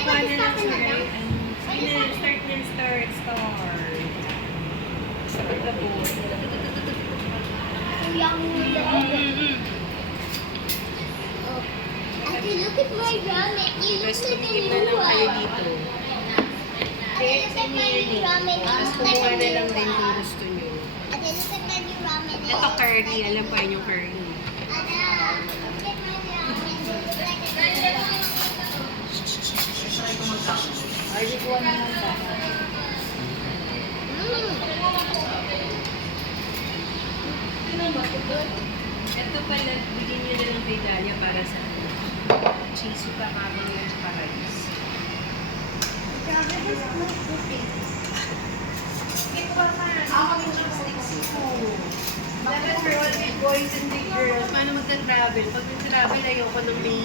Kuha na lang sa right. Sige na, start na, start. Start the boat. Ate, look at my ramen. You look Tapos like a tumigil na new lang kayo one. dito. Ate, look at my new ramen. You Tapos look like kumuha a na new lang din kung one. gusto nyo. Ate, look at my new ramen. Ito curry, alam pa yung curry. Ate, look at my ramen. You look like a new one. Ay, di ko na lang sa. Ito pala, bigyan nyo na lang kay Dalia para sa cheese pa habang yan sa rice. Grabe, this is not cooking. Ito pa, ako yung chopsticks ko. Dapat for all the boys and the girls, paano magta-travel? Pag nag-travel, ayoko nang may